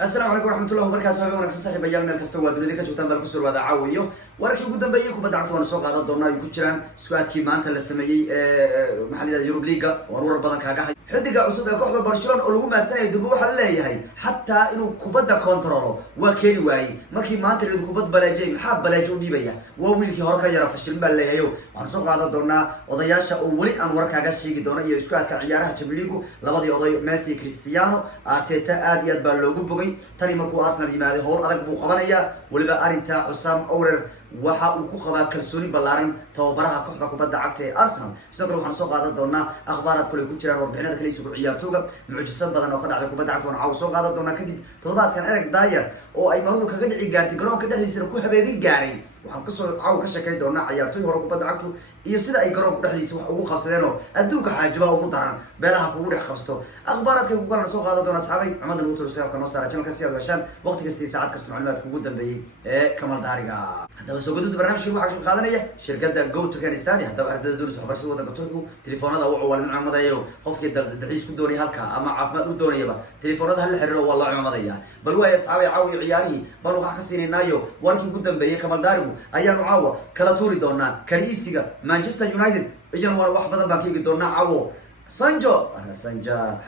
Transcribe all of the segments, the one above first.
السلام عليكم ورحمة الله وبركاته. هذا ونكسر صاحب أيام من الكستوى دولة كشوف تنبل كسر وهذا عاويو ولكن قدام بيجيكم بدعت وانا سوق هذا الضمنا يكتشران سكواد كي ما أنت للسماجي محلي اليوروب ليجا ورور بدن كاجا حدقة عصوب كوحدة برشلونة أولو ما استنى يدبوا حلاه هاي حتى إنه كوبدا كونترولو وكيل واي ما كي ما أنت اللي كوبد بلاجي محب بلاجي ودي بيا وويل كي هركا يرى فشل بلا هيو عن سوق هذا الضمنا وضياش أولي أن ورك كاجا شيء دونا يسكواد كعيارها تبليجو لبضي وضي ميسي كريستيانو أرتيتا آدي أدبلوجو بقي تاني مركو أرسنال يماده هول أدق بوخلانية ولبا أرنتا حسام أورر waxa uu ku qabaa kalsooni ballaaran tababaraha kooxda kubadda cagta ee Arsenal sidoo kale waxaan soo qaadan doonaa akhbaaraad kale ku jiraan warbixinada kale isugu ciyaartooyga mucjisad badan oo ka dhacday kubadda cagta waxaan soo qaadan doonaa kadib toddobaadkan Eric Dyer oo ay maradu kaga dhici gaartay garoonka dhexdiisa ku habeedin gaaray waxaan ka soo ka sheekay doonaa ciyaartooy hore kubadda cagta iyo sida ay garoonka dhexdiisa wax ugu qabsadeen oo adduunka xaajiba ugu daran beelaha kugu dhex qabsto akhbaaraadka ugu kala soo qaadan doonaa saxaabay Maxamed Luuto Ruusiya ka noo saaray channelka si aad gashaan waqti kasta saacad kasta macluumaadka ugu dambeeyay ee Kamal Daariga hadaba soo gudub barnaamijka waxaa ka qaadanaya shirkadda Go Turkmenistan hadaba ardayda dowladda waxbarashada waddanka Turkiga telefoonada wuxuu wala macamadayo qofkii dalxiis ku doonay halka ama caafimaad u doonayaba telefoonada hal xiriir waa la cumadaya bal waa asxaabi caawi ciyaarihi bal waxa ka siinaynayo warkii ugu dambeeyay Kamal Daarigu ayaanu caawa kala tuuri doonaa kala iibsiga Manchester United iyan war wax badan baa kiigi doonaa caawo Sanjo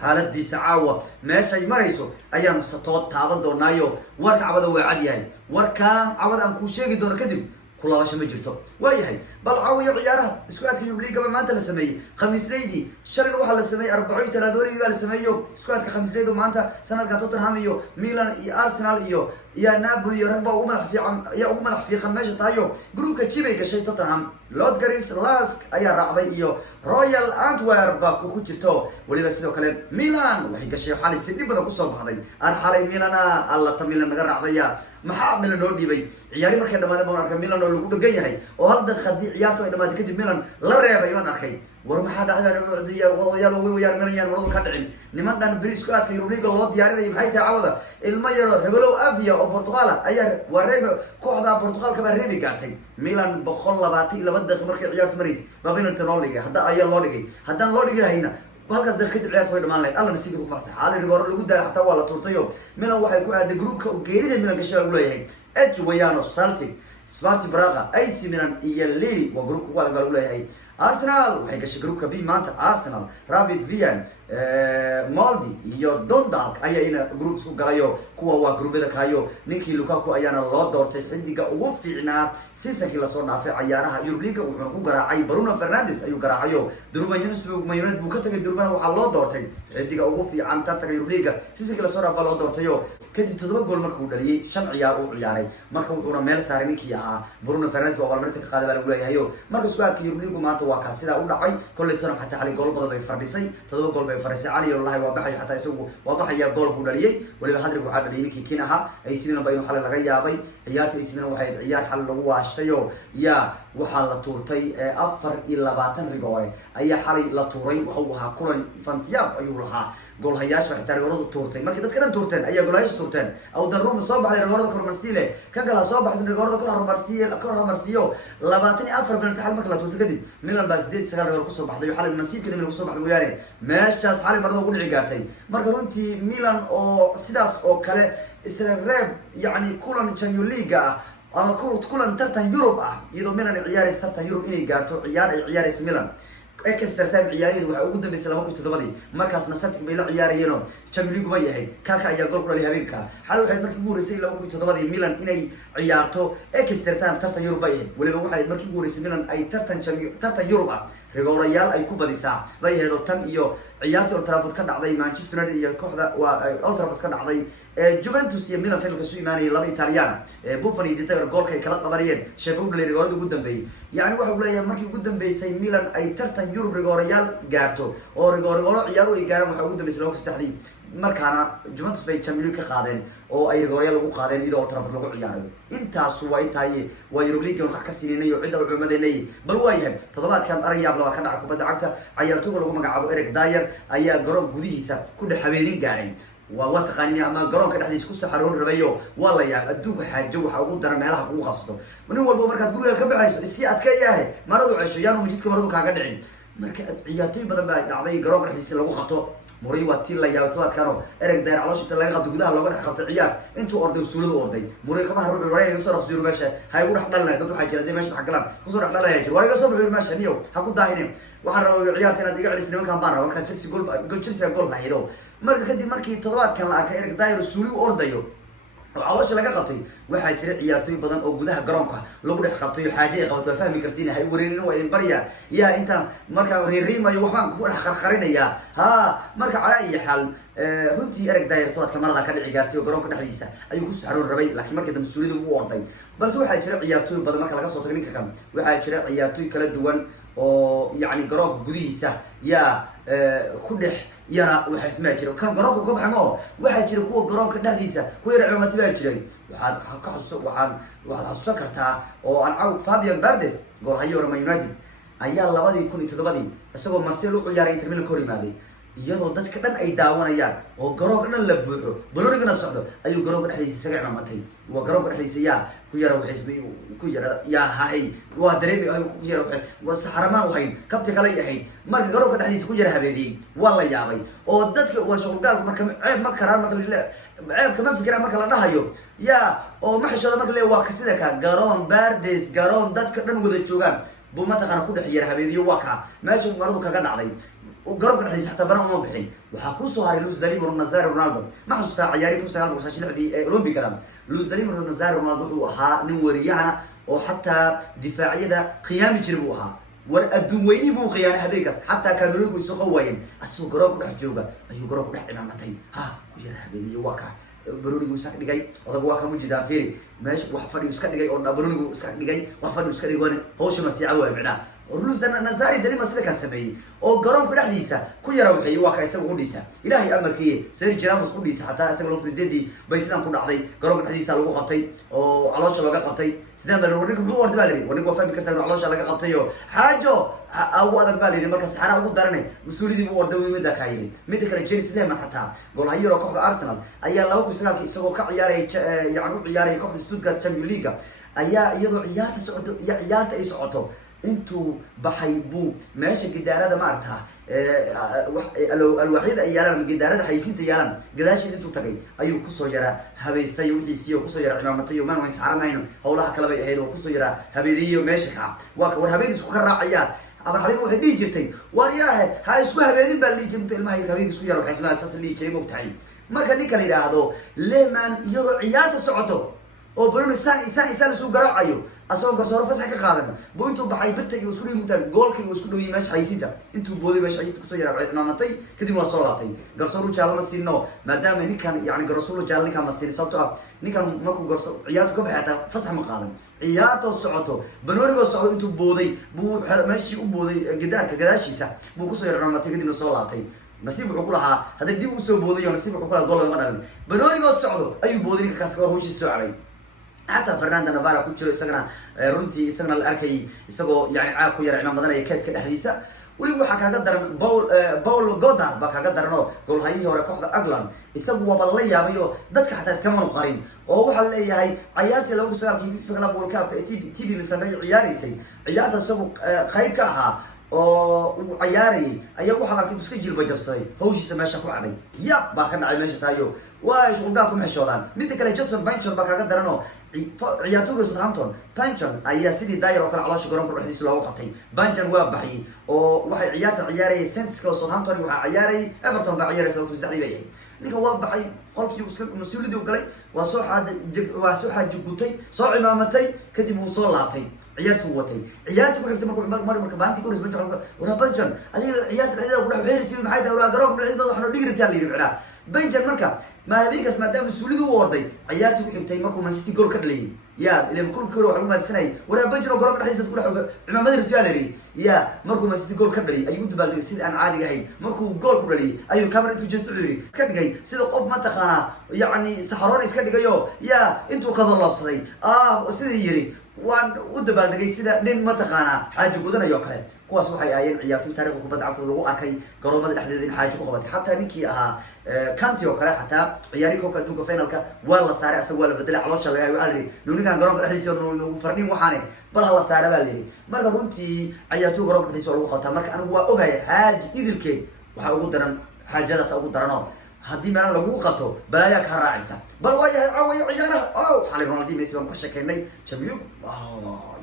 xaaladii sacaawa meeshay marayso ayaan satood taaban doonaayo warka cabada waa cad yahay warkaan cabada aan ku sheegi doono kadib kulaabasho ma jirto waayahay bal caawiyo ciyaaraha iskuadka Yubliga maanta la sameeyay khamiisleydii shalay waxa la sameeyay 4 baa la sameeyo iskuadka khamiisleydu maanta sanadka Tottenham iyo Milan iyo Arsenal iyo Napoli iyo ragba ugu madax fiiqan meesha tahayo groupka jibay gashay Tottenham Ludogorets Lask ayaa raacday iyo Royal Antwerp baa ku jirto waliba sidoo kale Milan waxay gashay xalay si dib badan ku soo baxday aan xalay Milan alla Milan naga raacdaya maxaa Milan loo dhibay ciyaari markay dhamaadeen baan arkay Milan oo lagu dhagan yahay oo hal daqiiqadii ciyaartu ay dhamaatay kadib Milan la reebay baan arkay war maxaa dhacday wadayaal Milan waradu ka dhicin niman dhan bariis ku aadka Yubliga loo diyaarinay maxay tahay cawada ilma yaro hebelow Avia oo Portugal ayaa wareeb kooxda Portugal ka reebi gaartay Milan 122 daqiiqo markay ciyaartu mareysay baa Milan loo dhigay hadda ayaa loo dhigay haddaan loo dhigay hayna halkaas dalkada ciyaartu way dhamaan lahayd alla nasiib ku maastay xaalad hore lagu daay xataa waa la turtayo Milan waxay ku aaday groupka u geerida Milan gashay lagu leeyahay Edge Wayano Celtic Sparta Braga AC Milan iyo Lille waa groupka wada lagu leeyahay Arsenal waxay gashay groupka B maanta Arsenal Rapid Wien Molde iyo Dundalk ayaa ina group isku galayo kuwa waa groupada kaayo ninkii Lukaku ayaana loo doortay xidiga ugu fiicnaa seasonkii la soo dhaafay ciyaaraha Yubliga wuxuu ku garaacay Bruno Fernandes ayuu garaacayo Durban United buu ka tagay Durban waxa loo doortay xidiga ugu fiican tartanka Yubliga seasonkii la soo dhaafay loo doortayo kadib 7 gool markuu dhaliyay 5 ciyaar uu ciyaaray marka wuxuuna meel saaray ninkii ahaa Bruno Fernandes oo qalmarta ka qaaday baa lagu leeyahay marka iskuadka Yubliga maanta waa ka sida u dhacay kulli tan xataa xalay gool badan bay fadhisay 7 gool bay fadhisay Ali wallahi waa baxay xataa isagu waa baxaya gool ku dhaliyay waliba hadrigu waxa dhaliyay ninkii kin ahaa ay sidina baynu xalay laga yaabay ciyaarta ay sidina waxay ciyaar xal lagu waashayo ya waxa la tuurtay 24 rigoore ayaa xalay la tuuray waxa ahaa kulan fantiyaab ayuu lahaa gool hayaasha xitaa rigoorada tuurtay markii dadka dhan tuurteen ayaa gool hayaasha tuurteen aw daruum soo baxay rigoorada kormarsiile ka gala soo baxay rigoorada kormarsiyo 24 bil taxal markii la tuurtay kadib Milan baa 8 rigoor ku soo baxday xalay nasiibkeeda Milan ku soo baxday weeyaan meeshaas xalay marada ugu dhici gaartay marka runtii Milan oo sidaas oo kale isla reeb yani kulan Champions League ama kulan tartan Europe iyadoo Milan ciyaaraysa tartan Europe inay gaarto ciyaar ay ciyaaraysa Milan ekstertaan ciyaariyadu waxa ugu dambeysay 2007 markaasna Celtic bay la ciyaarayeen Champions League ma yahay kaka ayaa gool ku dhaliyay habeenka xal waxay markii ugu horeysay 2007 Milan inay ciyaarto ekstertaan tartan Europe ay waliba waxay markii ugu horeysay Milan ay tartan Europe rigoorayaal ay ku badisaa bay heedo tan iyo ciyaartii Old Trafford ka dhacday Manchester United iyo kooxda waa Old Trafford ka dhacday Juventus iyo Milan finalka soo imaanay laba Italian Buffon iyo Dita goolka ay kala qabanayeen Sheffield United rigooradii ugu dambeeyay yani waxa uu leeyahay markii ugu dambeysay Milan ay tartan Europe rigoorayaal gaarto oo rigooro ciyaaro ay gaaraan waxa ugu dambeysay 2003 markaana Juventus bay Champions League ka qaadeen oo ay rigoorayaal lagu qaadeen iyadoo Old Trafford lagu ciyaarayo intaas way tahay waa Europe League wax ka siinaynayo cid uu cumadeynay bal waayahay toddobaadkan arayaab la ka dhacay kubadda cagta ciyaartooyga lagu magacaabo Eric Dyer ayaa garoon gudihiisa ku dhaxaweedin gaaray waa taqaani ama garoonka dhexdiisa ku saxaroon rabayo waa la yaab adduunka xaajo waxa ugu daran meelaha ugu qabsato nin walba markaad guriga ka baxayso isii adkeeyahay maradu cesho yaanu jidka maradu kaaga dhicin marka ciyaartooy badan baa dhacday garoonka dhexdiisa lagu qabto muray waa tii la yaabay todobaadkano ereg dayr calooshita laga qabto gudaha looga dhex qabtay ciyaar intuu orday suuladu orday muray kama haruuci wareeg iga soo dhaqsiyo meesha ha igu dhex dhalanay dad waxaa jira dee meesha dhex galaan kusoo dhex dhalanaya jir waa iga soo bixiyo meesha niyow ha ku daahinin waxaan rabaa ciyaarta inaad iga celis nimankan baan rabaa markaa Chelsea gool lahayd marka kadib markii todobaadkan la arkay ereg dayr suuli u ordayo oo caloosha laga qabtay waxaa jira ciyaartooy badan oo gudaha garoonka lagu dhex qabtay oo xaaje ay qabato waa fahmi kartiin hay wareerin waa idin barya yaa intaan markaa riiriimayo waxbaan ku dhex qarqarinayaa ha marka calaa iyo xaal runtii ereg dayr todobaadka marada ka dhici gaartay oo garoonka dhexdiisa ayuu ku saxroon rabay laakiin markii dambe suulida u orday balse waxaa jira ciyaartooy badan marka laga soo tago ninka kan waxaa jira ciyaartooy kala duwan oo yacni garoonka gudihiisa yaa ku dhex yara waxaa ismaa jira kan garoonka ka baxay ma waxaa jira kuwa garoonka dhexdiisa kuwa yara cimaamati baa jiray waxaad xasuusan kartaa oo aan caw Fabian Bardes goolhayo Roma United ayaa 2017 isagoo Marcelo u ciyaaray Inter Milan ka hor yimaaday iyadoo dadka dhan ay daawanayaan oo garoonka dhan la buuxo baloonigana socdo ayuu garoonka dhexdiisa isaga cimaamatay waa garoonka dhexdiisa yaa ku yara waxay ku yara yaa hahay waa dareemi ay ku yara waa saxaramaan wahayn kabti kale yahay marka garoonka dhexdiisa ku yara habeediyay waa la yaabay oo dadka waa shaqaalku marka ceeb ma karaan marka ceeb kama fikiraan marka la dhahayo yaa oo ma xishooda marka le waa kasida ka garoon Bardes garoon dadka dhan wada joogaan buu mataqaana ku dhex yara habeediyo waa ka meesha maradu kaga dhacday garoonka dhexdiisa xataa bana uma bixin waxaa kusoo haray Luis Dalimo Nazario Ronaldo ma xasuustaa ciyaari 1996 ee Olympic Luis Dalimo Nazario Ronaldo wuxuu ahaa nin wariyahana oo xataa difaaciyada qiyaami jiray buu ahaa war adduun weyni buu qiyaanay habeenkaas xataa kaamirigu isoo qawaayeen asoo garoonka dhex jooga ayuu garoonka dhex imaamatay ha ku yara habeeniyo waa ka baronigu iska dhigay odagu waa ka mujida fiiri meesha wax fadhi iska dhigay oo baronigu iska dhigay wax fadhi iska dhigay hawsha ma siica waa micnaa Luis Dalimo sida kan sameeyay oo garoonka dhexdiisa ku yara waxay waa ka isagu qudhiisa ilaahay amarkiye Sergio Ramos qudhiisa xataa isaga loo presidenti bay sidan ku dhacday garoonka dhexdiisa lagu qabtay oo caloosha laga qabtay sidaan baa warniga wuxuu orday baa leeyahay warniga waa fahmi kartaa caloosha laga qabtay oo xaajo awu adag baa leeyahay marka saxara ugu daranay mas'uuliyadii buu orday midda ka yiri midda kale Chelsea Lehmann xataa goolhayo kooxda Arsenal ayaa 2009 isagoo ka ciyaaray yaani u ciyaaray kooxda Stuttgart Champions League ayaa iyadoo ciyaarta ay socoto intuu baxay buu meesha gidaarada ma arkaa alwaaxyada ay yaalaan gidaarada haysiinta yaalaan gadaasheed intuu tagay ayuu kusoo yara habeystay wixiisii oo kusoo yara cimaamatay oo maan saaramayno howlaha kale bay ahayd oo kusoo yara habeediyo meesha ka waa war habeediisku ka raacayaan ama xaligu waxay dhihi jirtay war yaahe ha isku habeedin baa dhihi jirtay ilmaha habeediisku yara waxay isla asaas dhihi jiray mogtahay marka ninka la yiraahdo Lehmann iyadoo ciyaarta socoto oo Bruno isaan soo garaacayo asoo garsoor fasax ka qaadan buu intuu baxay birta iyo isku dhigmay goolkii uu isku dhawiyay meesha haysiinta intuu booday meesha haysiinta kusoo yara cimaamatay kadib waa soo laabtay garsoor uu jaalma siino maadaama ninkan yani garsoor jaalna ninkan ma siin sababtoo ninkan markuu garsoor ciyaartu ka baxay fasax ma qaadan ciyaarta socoto banooniga socdo intuu booday buu meeshii u booday gidaarka gadaashiisa buu kusoo yara cimaamatay kadib soo laabtay nasiib wuxuu ku lahaa hadii dib u soo booday nasiib wuxuu ku lahaa gool ma dhalan banooniga socdo ayuu booday ninka kaas ka hor hooshii soo caray حتى فرناندو نافارا كنت إسقنا رنتي إسقنا الأركي إسقو يعني عاكو يرى إمام بدنا يكاد كده حديثة ولي وحكى قدر باول جودار بقى قدر إنه قول هاي هو ركوح أغلان إسقو والله يا بيو ضدك حتى إسكمل قارين وهو حل إيه هاي عيالتي لو سأل كيف في غلب والكاب تيبي مستمر عياري سي عيالته إسقو خير كها وعياري أيه وحنا كنت بسجل بجبسي هو شيء سماه شكو عمي يا باكنا عيمش تايو وايش وقاكم حشوران ميتك اللي جسر بانشر بقى قدر إنه ciyaartooyga Southampton Panchon ayaa sidii daayir oo kale caloosha garoonka dhexdiisa loogu qabtay Panchon waa baxay oo waxay ciyaarta ciyaarayay Saints oo Southampton waxa ciyaaray Everton baa ciyaarayay sababtoo saxdiibay ninka waa baxay qolkii mas'uuliyadii u galay waa soo xaajugutay soo cimaamatay kadib uu soo laabtay ciyaartu watay ciyaartu ku xigtay marka baanti koris ma jiro wara Panchon adiga ciyaarta dhexdeeda ku dhex xiriirtii maxay tahay garoonka dhexdiisa waxna dhigirtaa la yiri Panchon marka ما هذيك اسمها دام مسؤوليته وردي عياتي وحكتي مركو من سيتي جول كدلي يا اللي بكل كيلو وحنا سنه ولا بجرو جرب الحديث تقول عماد الرجالري يا مركو من سيتي جول كدلي ايو دبال سيد ان عادي هي مركو جول كدلي ايو كاميرا توجستري اسكدغاي سيده قف ما تقانا يعني سحرون اسكدغايو يا انتو كدلابسدي سيدي يري وان ودبال دغاي سيده nin ma taqaana xaaji gudanayo kale kuwaas waxay ayeen ciyaartoy taariikh kubadda cagta lagu arkay garoomada dhexdeeda in xaaji ku qabatay hatta ninkii ahaa kanti oo kale hataa ciyaari koobka adduunka finalka waa la saaray asagoo la bedelay caloosha laga yahay waxa la ninkan garoonka dhexdiisa uu fardhin waxaane bal hala saaray baa leeyahay marka runtii ciyaartoy garoonka dhexdiisa lagu qabtaa marka anigu waa ogahay xaaji idilkeed waxa ugu daran حاجة أقول درنا هدي من لو قطو بلايا كراعيسة بل ويا عويا عيارة أو حالي رونالدو ميسي بنخش كأني شميوك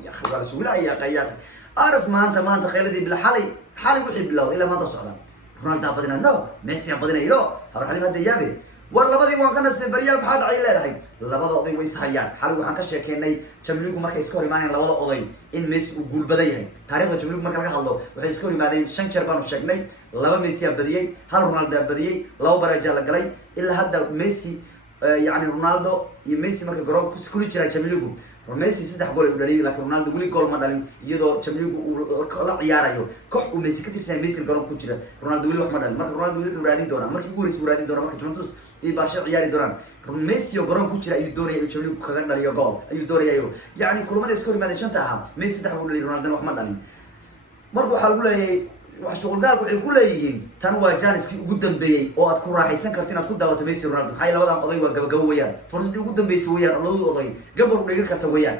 يا أخي ولا سولا يا قيادة أرس ما أنت خيالي بلا حالي وحي بلا إلا ما تصعد رونالدو بدنا نو ميسي بدنا يلو هبر حالي هذا يابي war labadii waan ka nastay bariyaal maxaad ay leedahay labada oday way ishayaan xal waxaan ka sheekeynay Champions markay iska hor imaaneen labada oday in Messi uu guul badan yahay taariikhda Champions marka laga hadlo waxay iska hor imaadeen 5 jeer baan u sheegnay laba Messi aa badiyay hal Ronaldo aa badiyay laba baraja la galay ilaa hadda Messi yani Ronaldo iyo Messi marka garoonka ku kuli jira Champions Messi saddex gool ay u dhaliyay laakiin Ronaldo wali gool ma dhalin iyadoo Champions uu la ciyaarayo koox uu Messi ka tirsan Messi garoonka ku jira Ronaldo wali wax ma dhalin marka Ronaldo wali uu raadin doona markii uu horeysay raadin doona marka Juventus iyo Barca ciyaari doonaan Messi oo garoonka ku jira ayuu doonayay Champions kaga dhaliyo gool ayuu doonayaa yani kulamada iska hor imaadeen shanta aha Messi saddex gool dhaliyay Ronaldo wax ma dhalin marka waxa lagu leeyahay wax shaqo gaar waxay ku leeyihiin tan waa Janiski ugu dambeeyay oo aad ku raaxaysan kartiin aad ku daawato Messi Ronaldo maxay labadan oday waa gabagabo weeyaan fursadii ugu dambeysay weeyaan labadu oday gabar u dhigi karta weeyaan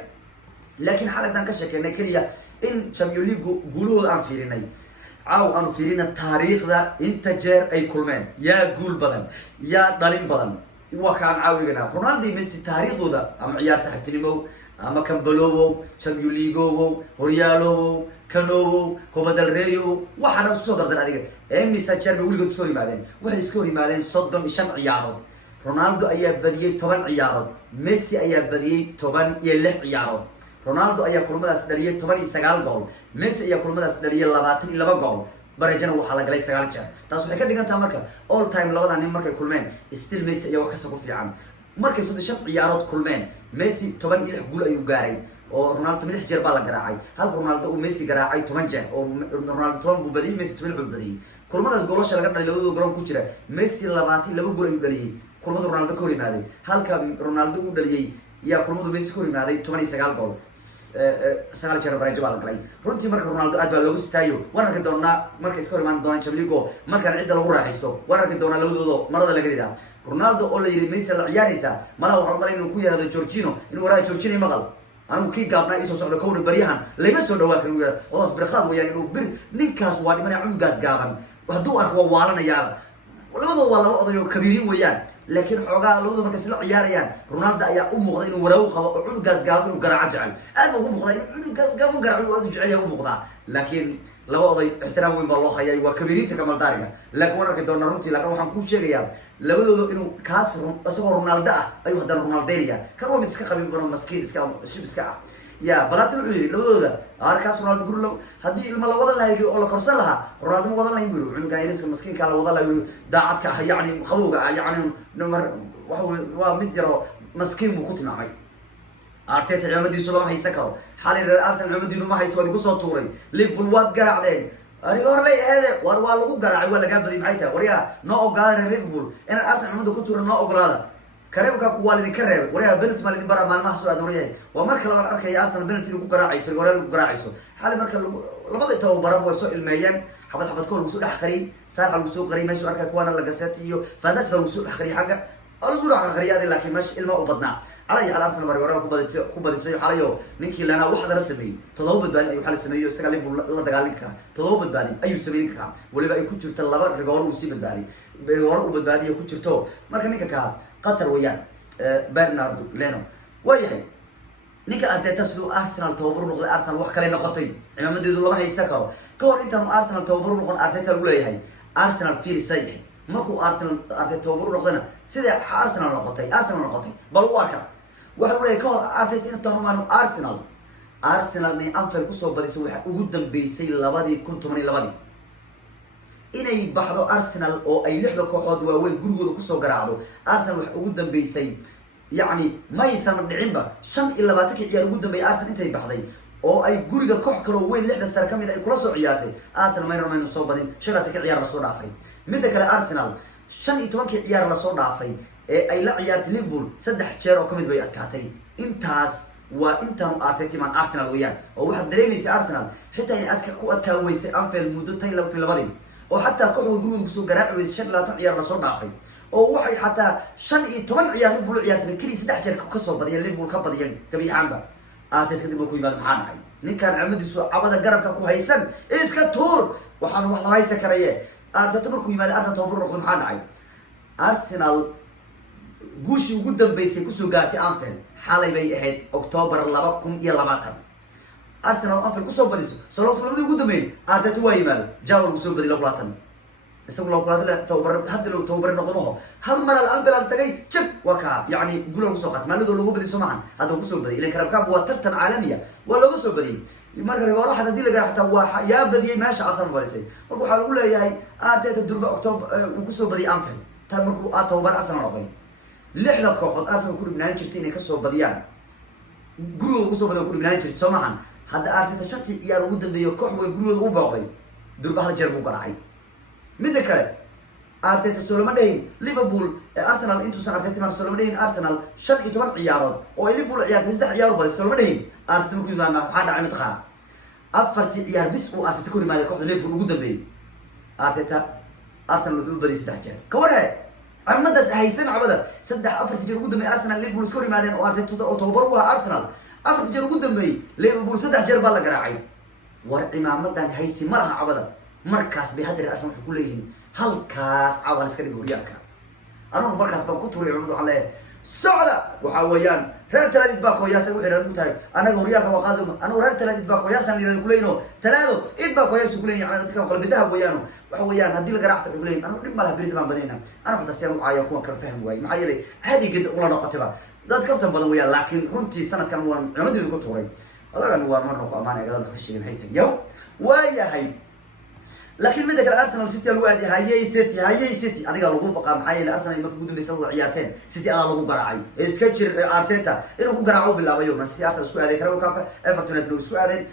laakiin xaaladan ka sheekeynay kaliya in Champions League guulahooda aan fiirinay caaw aan fiirina taariikhda inta jeer ay kulmeen yaa guul badan yaa dhalin badan waa kaan caawigana Ronaldo iyo Messi taariikhdooda ama ciyaar saxibtinimo ama Campeonato Champions League Horyaalo Canovo Copa del Rey waxaana soo dardan adiga Messi jeer bay weligood soo yimaadeen waxay isku yimaadeen 35 ciyaarood Ronaldo ayaa badiyay 10 ciyaarood Messi ayaa badiyay 16 ciyaarood Ronaldo ayaa kulmadaas dhaliyay 19 gool Messi ayaa kulmadaas dhaliyay 22 gool barajana waxa la galay 9 jeer taas waxay ka dhigantaa marka all time labada nin markay kulmeen still Messi ayaa wax ka soo fiican markay 3 ciyaarood kulmeen Messi 16 gool ayuu gaaray oo Ronaldo 6 jeer baa la garaacay halka Ronaldo uu Messi garaacay 10 jeer oo Ronaldo 10 buu badiyay Messi 12 buu badiyay kulmadaas goolasha laga dhalay labadooda garoon ku jira Messi 22 gool ayuu dhaliyay kulmada Ronaldo ka hor imaaday halka Ronaldo uu dhaliyay يا كل مدة بيسك هو هذا 29 جول سنة جرب بريجوا على كلاي رنتي مركز رونالدو أدبا لو استايو وانا كدونا مركز كوري مان دونا شامليكو مركز عدة لو راح يستو وانا كدونا لو دو مرة لا كده رونالدو أول يري ميسي العياريسا ما له حرمانين إنه كوي هذا جورجينو إنه وراي جورجينو مغل أنا ممكن قابنا إيسو سعد كون بريهان لا يمسون دواك إنه والله سبرخاب ويا إنه بير نيكاس وادي من يعمل جاز قابن وهدو أخوة وعلنا يا ولا بدو والله أضيو كبيرين ويان لكن حوجا لوده مركز العياريان رونالدو أيا مغضى إنه وراو خب عود جاز قابن وقرع جعل أنا هو مغضى عود جاز قابن وقرع عود جعل هو مغضى لكن لو أضي احترام من بالله خياي وكبيرين تكمل دارجة لكن وانا كده نرنتي لكن وحن كل شيء يا لو ده إنه كاس أصغر رونالدو أيوه ده رونالديريا كانوا مسك خبيب بنا مسكين سكا شو مسكا يا بلاتي العيري لو ده أركاس رونالدو يقول له هدي الملا وضع له يقول الله كرسلها رونالدو وضع له يقول عنده قاعد يسكت مسكين كلا وضع له داعتك يعني خلوقة يعني نمر وهو مديره مسكين بكوت معي أرتيت العمدي سلام هيسكوا حالي الأرسنال العمدي ما هيسوي قصة طوري ليفل واد قرع عليه أريور لي هذا والله قرع ولا قال بدي معيته وريا نوع قال ليفل أنا الأرسنال العمدي كنت نوع قلاده كريم كوالي كريم وريا بنت مالي برا مال محسو أدوريه ومركل لما أركي يا أرسنال بنت اللي قرع عيسو قرع قرع عيسو حالي مركل لما ضيته برا وسوق الميان حبط كل وسوق أخري سار على وسوق غريب ماشي أركي كوانا لقساتيو فهذا شو وسوق أخري حاجة أرسل على غريب هذه لكن ماشي الماء وبدنا على أرسنال مرة ورا كوبا السيو حاليو نيكي لنا واحد رسمي تضوبط بالي أيو حال السميو استقال الله دقالك تضوبط بالي أيو سمينك واللي بقى يكون جرت الله رجال وسيب بالي بورا وبالي يكون جرتو مرة نيكا كا قطر ويان برناردو لينو وياي نيكا أرتيتا سلو أرسنال توبر نقول أرسنال وح كلنا قطين إمام مدريد الله هيسكوا كور أنت أرسنال توبر نقول أرتيتا الأولى هي أرسنال في رسالة ماكو أرسنال أرتيتا توبر نقولنا سيدا أرسنال نقطي أرسنال نقطي بل واقع وحنا كور أرتيتا تهمانو أرسنال من أنفل كسب بدي سوي وجودا بيسي لبادي كنت من لبادي inay baxdo Arsenal oo ay lixda kooxood waaweyn gurigooda ku soo garaacdo Arsenal wax ugu dambeysay yani ma aysan dhicinba 25 ciyaar ugu dambeeyay Arsenal intay baxday oo ay guriga koox kale oo weyn lixda sar kamid ay kula soo ciyaartay Arsenal ma yarmaan soo badin 5 ciyaar la soo dhaafay mid kale Arsenal 15 ciyaar la soo dhaafay ee ay la ciyaartay Liverpool 3 jeer oo kamid bay adkaatay intaas waa intaan Arteta man Arsenal weeyaan oo waxa dareemaysa Arsenal xitaa in adka ku adkaa weysay Anfield muddo tan labadii وحتى كوحو يقولون بسوا قراء ويسشر لا تنعيار لصور نافي أو وحي حتى شن يتمن عيار ليفول عيار تبكري سدح جر كسر بديان ليفول كبديان كبي عامبا آتيت كده بكوي بعد محان عين نين كان عمد يسوا عبدا قرب كوه هيسن إيش كتور وحنا هاي سكرية arteta markuu yimaado arsenal tababar noqdo maxaa dhacay arsenal guushii ugu dambeysay kusoo gaartay Anfield xalay bay ahayd October 2020 arsenal Anfield kusoo badiso sababtoo labadii ugu dambeeyay arteta waa yimaado jaawar kusoo badi 2020 isagu loo kulaatay tababar hadda loo tababar noqdo hal mar Anfield tagay jid waka yani guul ugu soo qaatay maalmadoo lagu badiso maahan hadda ugu soo badi ilaa karabka waa tartan caalamiya waa lagu soo badiyay marka hore xataa dil gaar xataa waa yaa badiyay meesha Arsenal balisay marka waxa lagu leeyahay Arteta durba October ugu soo badiyay Anfield tan markuu tababar Arsenal noqday lixda kooxood Arsenal ku dhibnaan jirtay inay ka soo badiyaan gurigooda ugu soo badiyay ku dhibnaan jirtay Soomahan hadda Arteta shati ciyaar ugu dambeeyo koox way gurigooda u booqday durba hal jeer buu garaacay mid kale Arteta Solomon Liverpool Arsenal intuu san Arteta mar Solomon Arsenal 15 ciyaarood oo Liverpool ciyaartay 3 ciyaar bal Solomon Arteta markuu yimaado waxa dhacay mid qaar afartii ciyaar bis uu Arteta ku yimaado kooxda Liverpool ugu dambeeyay Arteta Arsenal wuxuu bari 3 jeer ka warhay armadas haysan cabada 3-4 jeer ugu dambeeyay Arsenal Liverpool iska yimaadeen oo Arteta oo tababar u ahaa Arsenal 4 jeer ugu dambeeyay Liverpool 3 jeer baa la garaacay war imaamadan haysi malaha cabada markaas bay hadda Arsenal ku leeyihiin halkaas caawal iska dhig horyaalka anoo markaas baan ku tuuray cumadu alle socda waxa weeyaan reer talaadid baa kooyaasay wixii raad u tahay anaga horyaalka waa qaado anoo reer talaadid baa kooyaasan leeyahay kuleeyno talaado id baa kooyaas ku leeyahay dadka qalbidaha weeyaan waxa weeyaan hadii la garaacto ku leeyahay anoo dhib malaha birid baan badayna ana xataa si aan u caayo kuwa kala fahmi waay maxaa yeelay hadi gid ula noqotaba dad ka badan weeyaan laakiin runtii sanadkan waan cumadeedu ku tuuray adagan waa marno ku amaanay gadal ka sheegay maxay tahay yow waayahay laakiin mid kale Arsenal City lagu aadi hayay City adiga lagu baqaa maxay yeelay Arsenal markii ugu dambeysay wada ciyaarteen City ala lagu garaacay iska jir Arteta inuu ku garaaco bilaabayo Man City Arsenal isku aaday karo kaabka Everton ay isku aadeen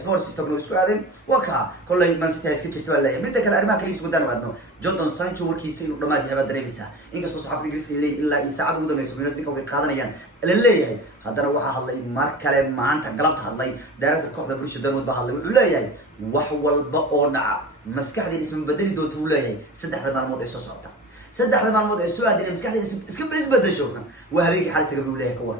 Spurs System isku aadeen waka kulay Man City iska jirto walaay mid kale arrimaha kale isku danaadno Jadon Sancho warkiisa inuu dhamaad yahay dareemisa inkastoo saxaafada Ingiriiska ay leeyihiin ilaa saacad ugu dambeysay minad ninka way qaadanayaan la leeyahay haddana waxa hadlay mar kale maanta galabta hadlay director kooxda Borussia Dortmund baa hadlay wuxuu leeyahay wax walba oo dhaca maskaxdii isma bedeli doonto uu leeyahay saddexda maalmood ay soo socota saddexda maalmood ay soo aadeen maskaxdii iska bedesho waa habeenkii xal taga uu leeyahay kawar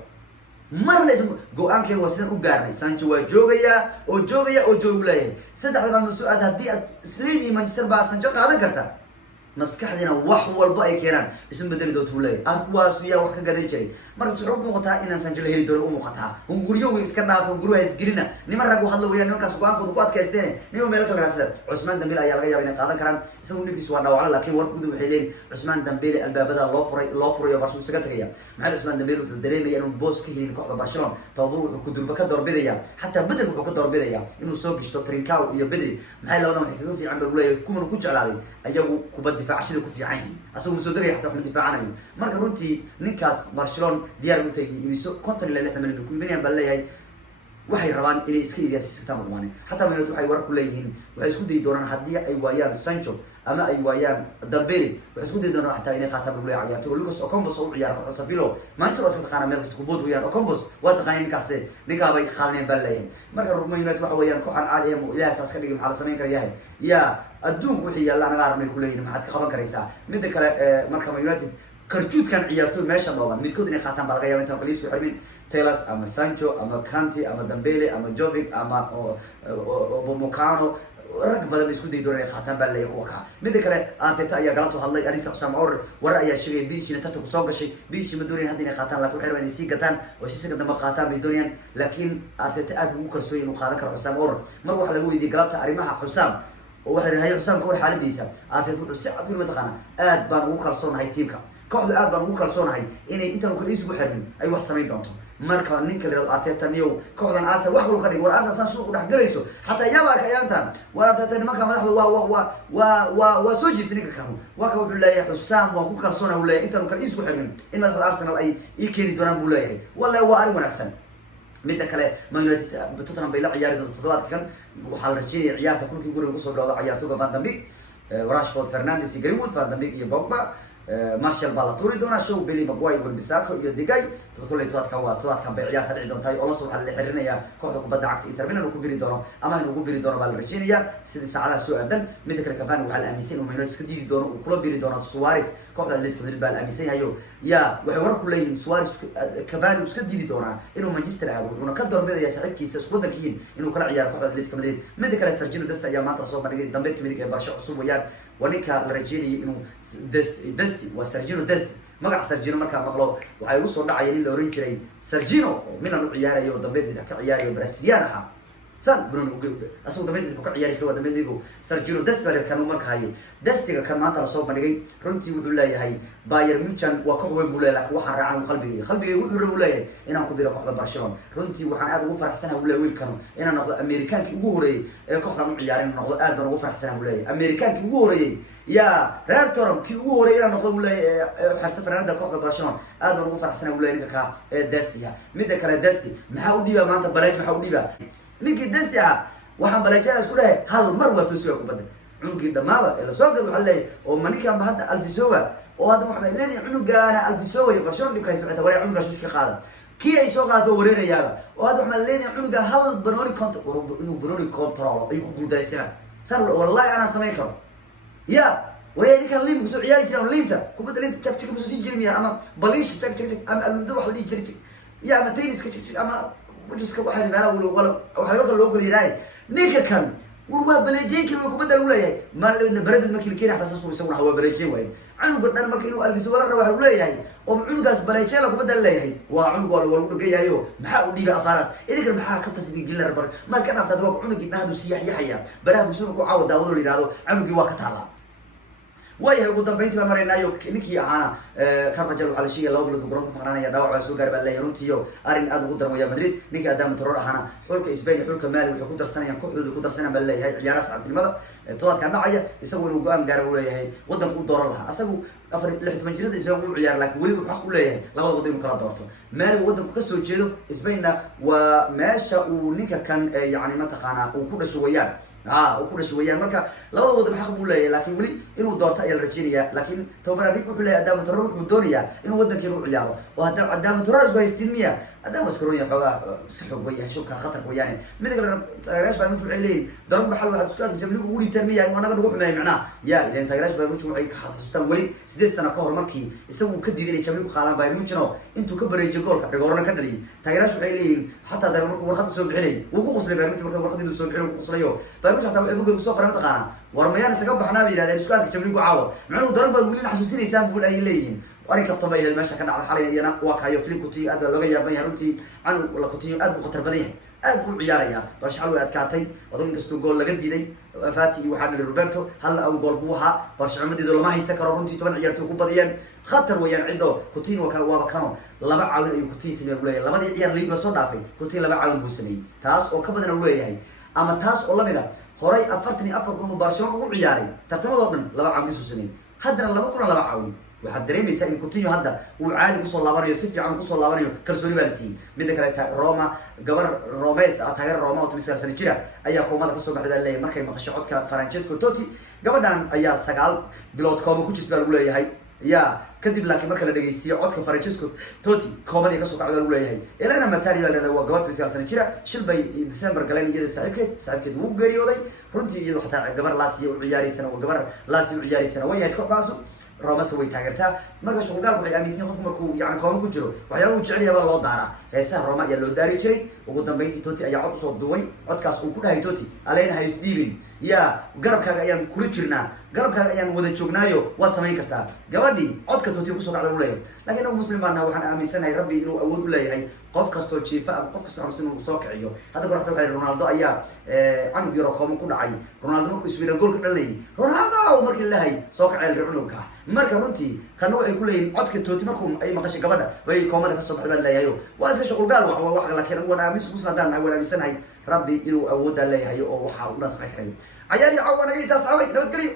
marna isma go'aankeen waa sidan u gaarnay Sancho waa joogaya oo joogu leeyahay saddexda maalmood soo aad hadii aad isleedii Manchester baa Sancho qaadan karta maskaxdina wax walba ay keenaan isma bedeli doonto uu leeyahay arkuwaas yaa wax ka gadan jiray marka wuxuu muuqataa in Sancho la heli doono u muuqataa guriyooga iska dhaafo guriga isgelina nima rag wax la weeyaan nimankaas go'aankooda ku adkaysteen nima meel kale raasada Usman Dembele ayaa laga yaabaa inay qaadan karaan isagu ninkiisu waa dhaawacay laakiin warkoodu waxay leeyihiin Usman Dembele albaabada loo furay oo Barcelona isaga tagaya maxay Usman Dembele wuxuu dareemayaa inuu boos ka helin kooxda Barcelona tababar wuxuu ku durba ka doorbidaya hatta bedel wuxuu ka doorbidaya inuu soo gishto Trincao iyo Pedri maxay labadan waxay kaga fiican baa leeyahay kuma ku jeclaaday ayagu kubad difaacashada ku fiican yihiin asagu soo dagay hatta wax difaacanayo marka runtii ninkaas Barcelona diyaar u tahay imiso 50 ilaa 60 milyan ku iibinayaan baa leeyahay waxay rabaan inay iska iibiyaan maamulmaan hatta meelad waxay war ku leeyihiin waxay isku day doonaan hadii ay waayaan Sancho ama ay waayaan Dembele waxay isku day doonaan hatta inay qaataan buu leeyahay ciyaartoy Lucas Ocampos oo ciyaar kooxda Sevilla Manchester iska taqaana meel kasta ku bood weeyaan Ocampos waa taqaanay ninkaas ninka bay qaadanayaan baa leeyahay marka Man United waxa weeyaan kooxan caadi ah oo ilaahay saas ka dhigay maxaa la sameyn karayaa ya adduunku wixii yalla anaga armay ku leeyihiin maxaad ka qaban karaysaa mid kale marka Man United karjuudkan ciyaartoy meesha dhooban midkood inay qaataan baa laga yaabaa inta qaliis ku xirmin Telles ama Sancho ama Kanté ama Dembele ama Jovic ama Mokano rag badan isku day doonay qaataan baa leeyahay kuwa ka mid kale Arteta ayaa galabtu hadlay arinta Usam Or war ayaa sheegay Bielsa tartanka soo gashay Bielsa ma doonayaan hadii ay qaataan laakiin waxay rabaan inay sii gataan oo si damba qaataan bay doonayaan laakiin Arteta aad ugu kalsoon inuu qaadan karo Usam Or mar waxa lagu weydiiyay galabta arrimaha Usam oo waxay rahay Usam ka war xaaladiisa Arteta wuxuu si cad u mataqaana aad baan ugu kalsoonahay tiimka kooxda aad baan ugu kalsoonahay inay inta kale isugu xirmin ay wax sameyn doonto marka ninka leeyahay Arteta niyow kooxdan Arsenal wax uu ka dhigay war Arsenal suuq u dhax galayso hatta yaaba ka yaantan war Arteta nimanka madaxda waa soo jiitay ninka kale waa ka wuxuu leeyahay Usam waa ku kalsoonahay leeyahay inta kale isugu xirmin in madaxda Arsenal ay keeni doonaan buu leeyahay wallahi waa arrin wanaagsan mid kale Man United Tottenham bay la ciyaari doonto toddobaadkan waxa la rajeeyay ciyaarta kulkii guriga ugu soo dhawada ciyaartoyga Van de Beek Rashford Fernandes iyo Greenwood Van de Beek iyo Pogba Martial baa la tuuri doonaa show Billy Maguire Wan-Bissaka iyo Digay kulay toodkan bay ciyaarta dhici doontaa oo la soo waxa la xiriirinayaa kooxda kubadda cagta Inter Milan ku biri doono ama inuu ku biri doono baa la rajeynayaa sidii saacadaha soo aadan mid kale Cavani waxa la aaminsan inuu Man United iska diidi doono uu kula biri doono Suarez kooxda Atletico Madrid baa la aaminsan yahay ya waxay war ku leeyihiin Suarez Cavani iska diidi doonaa inuu Manchester aado wuxuuna ka doorbidayaa saaxiibkiisa isku wadankiin inuu kala ciyaaro kooxda Atletico Madrid mid kale Sergio Dest ayaa maanta soo bandhigay dambeedkii midig ee Barca cusub weeyaan ونكا لرجيني إنه دستي وسرجينو دستي مقع سرجينو مركا مقلو waxay ugu soo dhacayeen la oran jiray Sergino mina u ciyaarayo dambeed ka ciyaarayo Brazilian aha san Bruno asoo dambeed ku ciyaari karo dambeedigu Sergino Dest kan markay Destiga kan maanta la soo bandhigay runtii wuxuu leeyahay Bayern Munchen waa koox weyn buu leeyahay waxa raacan qalbiga wuxuu leeyahay inaan ku biro kooxda Barcelona runtii waxaan aad ugu faraxsanahay wiilkan inaan noqdo Amerikaanki ugu horeeyay ee kooxda u ciyaarin noqdo aad baan ugu faraxsanahay leeyahay Amerikaanki ugu horeeyay يا ريرتورم كي هو رينا نقول له حتى فرندا كوخ برشلونة هذا هو فرحنا ولا نكا دستيا ميدا كلا دستي محاول ديبا ما أنت بلاك محاول ديبا نيجي دستيا وحن بلاك جالس كله هل مرة تسوق بدل عنق الدماغ إلا سوق وحلي ومنك كان بهذا ألف سوى وهذا محمد الذي عنق أنا ألف سوى برشلونة كيس حتى ولا عنق شوش كخالد كي أي سوق هذا ورينا يابا وهذا محمد الذي عنق هل بنوري كونت إنه بنوري كونترول يكون دستيا صار والله أنا سمعكم يا ويا كان لين بسوق عيالي كانوا لينتا كوبد لين تك تك بسوق جرميا أما بليش تك تك أما المدوح اللي جري يا أما تينس كتش أما وجس كواحد معنا ولا وحيروح اللوجو يراي نيكا كان وهو بليجين كي كوبد الولاية ما برد المكين كنا حساسه يسوون هو بليجين وين عنو قلنا المكين ألف سوالر روح الولاية وعنو قاس بليجين لو كوبد الولاية وعنو قال والو جاي أيوه محاول دي بقى فارس إذا كان محاول كم تصدق جلر بر ما كان أفتح دوق عنو جبنا هذا سياح يحيى براه بيسوق عود داود اللي هذا عنو جوا كتالا وياه قدام بيت مرينا يوك نكيا أنا كارفاجل على شيء لو بلد بقرون مقرنا يا دواء عسو قرب الله يرونتيو أرين أدو قدام ويا مدريد نكيا دام ترور أنا حولك إسباني حولك مالي وحكون درسنا ينكح حولك درسنا بالله هاي عيارة ساعة المدى طوات كان نعيا يسوي الوقام قارب ولا هاي قدام قد دور لها أسقو أفر لحد من جلد إسباني وقول عيار لك ولي وحق ولا هاي لا بد قدام كلا دورته مالي قدام كسر جيدو إسبانينا وماشى ونكا كان يعني ما تخانا وكل شويان وكل شوية مركا لا وضع بحق بولاية لكن ولي إنه دورته إلى الرجالية لكن توبنا ريك وحلا أدام تروح والدنيا إنه ودك يروح عياره وهذا أدام تروح ويستلمية أدام مسكرونية حقا مسكحوا وياه شوكا خطر وياه من قال تغيرش بعد مشروع عليه ضرب بحال واحد سكات جملك ولي تنمية وأنا بنروح معي معناه يا إذا تغيرش بعد مشروع عليك حاط سستم ولي 6 سنة كهر مركي يسوي كدي ذي جملك خالان باير مشنو أنتوا كبر يجيكول كبرنا كنري تغيرش عليه حتى ضرب مركو ورخت السوق عليه وقوس لي باير مشنو ورخت السوق عليه وقوس ليه باير مشنو حتى بقول سوق رمت قانا ورميان سكب حنا بيلا سكات جملك عاوة معناه ضرب ولي حسوسين يسام بقول أي لين وأنا كفتم بيه المشي كان على حالي أنا وكايو فيلم كتي أدا لقيا بيه رنتي عنو ولا كتي أد بخطر بديه أد بعياريا باش حلو أد كعتي وضعين كستو جول لجدي دي فاتي وحنا روبرتو هلا أو جول بوها باش عمدي دول ما هي سكر رنتي طبعا عيارته كوباديان خطر ويان عنده كتين وكانوا لبع عون أي كتين سنة ولاية لبع عيار لين بس صدافي كتين لبع عون بوسني تاس وكبدنا ولاية هاي أما تاس والله مذا هراي أفرتني أفر من برشلونة وعياري ترتمى ضمن لبع عون بوسني هدنا لبع كنا لبع عون waxaad dareemaysaa in Coutinho hadda uu caadi ku soo laabanayo si fiican ku soo laabanayo kalsooni baa la siiyay mid kale Roma gabar Romes taageer Roma oo 19 sano jira ayaa koomada ka soo baxday leeyahay markay maqasho codka Francesco Totti gabadhan ayaa 9 bilood kooba ku jirta lagu leeyahay ya kadib laakiin marka la dhageysiyo codka Francesco Totti koomada ka soo baxday lagu leeyahay ilaa matali baa leedahay waa gabar 19 sano jira shil bay December galeen iyada saaxiibkeed uu geeriyooday runtii iyadu xataa gabar laasiyo u ciyaaraysana oo gabar laasiyo u ciyaaraysana way ahayd kooxdaas روما سوي تاجرتها ما كان شغل قال وحي أميسين خف مركو يعني كمان كجرو وحياه وجعلي هذا الله دارا هسه روما يلو داري جري وقدام بيتي توتي أي عضو صوت دوي عدكاس وكل هاي توتي علينا هاي ستيفن يا قرب كذا أيام كل جرنا قرب كذا أيام وده شغنايو وات سمين كرتا جوادي عدك توتي وصل على الولاية لكن هو مسلم أنه وحنا أميسين هاي ربي إنه أول ولاية هاي قف كاستو شيء قف كاستو عمسين وصاك عيو هذا قرأت على رونالدو أيام عنو بيروكم كل عي رونالدو مكو يسوي الجول كده لي رونالدو ومرك الله هاي صاك على العنوكه marka runtii kan waxay ku leeyeen codka tooti markuu ay maqashay gabadha way koomada ka soo baxday leeyahay waa iska shaqo gaal wax laakiin wana aamis musnadaan ay wanaagsanay rabbi inuu awood leeyahay oo waxa uu nasxay karay ayaari cawanay taas away nabad galiyo